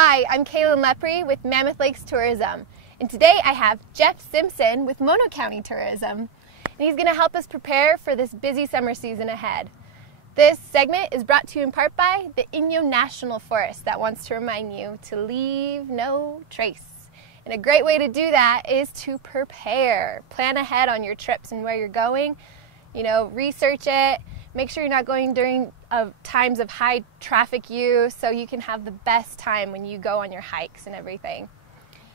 Hi, I'm Kaylin Lepre with Mammoth Lakes Tourism, and today I have Jeff Simpson with Mono County Tourism, and he's going to help us prepare for this busy summer season ahead. This segment is brought to you in part by the Yosemite National Forest that wants to remind you to leave no trace. And a great way to do that is to prepare. Plan ahead on your trips and where you're going. Research it. Make sure you're not going during times of high traffic use so you can have the best time when you go on your hikes and everything.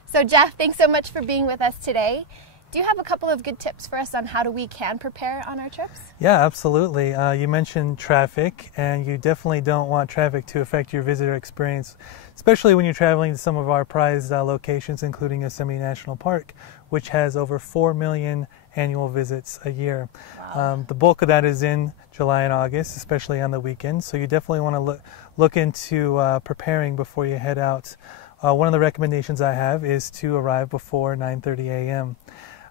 So Jeff, thanks so much for being with us today. Do you have a couple of good tips for us on how we can prepare on our trips? Yeah, absolutely. You mentioned traffic, and you definitely don't want traffic to affect your visitor experience, especially when you're traveling to some of our prized locations, including Yosemite National Park, which has over 4 million annual visits a year. Wow. The bulk of that is in July and August, especially on the weekends, so you definitely want to look into preparing before you head out. One of the recommendations I have is to arrive before 9:30 a.m.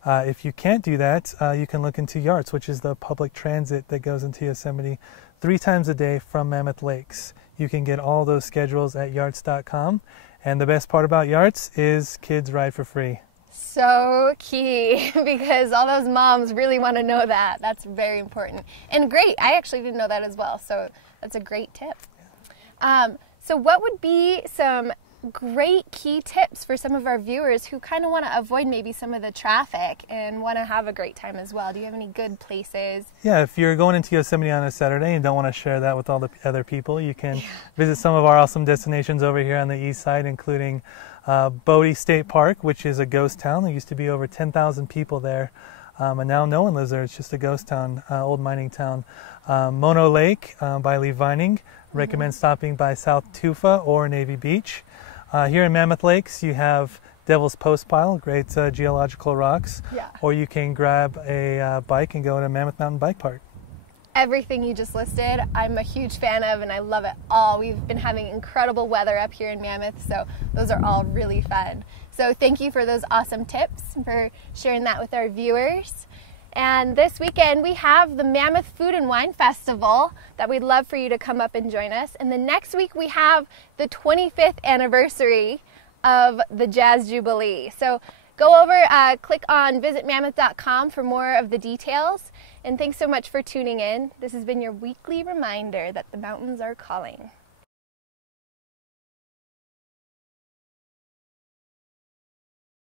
If you can't do that, you can look into YARTS, which is the public transit that goes into Yosemite 3 times a day from Mammoth Lakes. You can get all those schedules at yarts.com, and the best part about YARTS is kids ride for free. So key, because all those moms really want to know that. That's very important. And great, I actually didn't know that as well, so that's a great tip. So what would be some great key tips for some of our viewers who kind of want to avoid maybe some of the traffic and want to have a great time as well? Do you have any good places? Yeah, if you're going into Yosemite on a Saturday and don't want to share that with all the other people, you can visit some of our awesome destinations over here on the east side, including Bodie State Park, which is a ghost town. There used to be over 10,000 people there, and now no one lives there. It's just a ghost town, old mining town. Mono Lake by Lee Vining. Recommend stopping by South Tufa or Navy Beach. Here in Mammoth Lakes, you have Devil's Postpile, great geological rocks, or you can grab a bike and go to Mammoth Mountain Bike Park. Everything you just listed, I'm a huge fan of, and I love it all. We've been having incredible weather up here in Mammoth, so those are all really fun. So thank you for those awesome tips, for sharing that with our viewers. And this weekend we have the Mammoth Food and Wine Festival that we'd love for you to come up and join us. And the next week we have the 25th anniversary of the Jazz Jubilee. So go over, click on visitmammoth.com for more of the details. And thanks so much for tuning in. This has been your weekly reminder that the mountains are calling.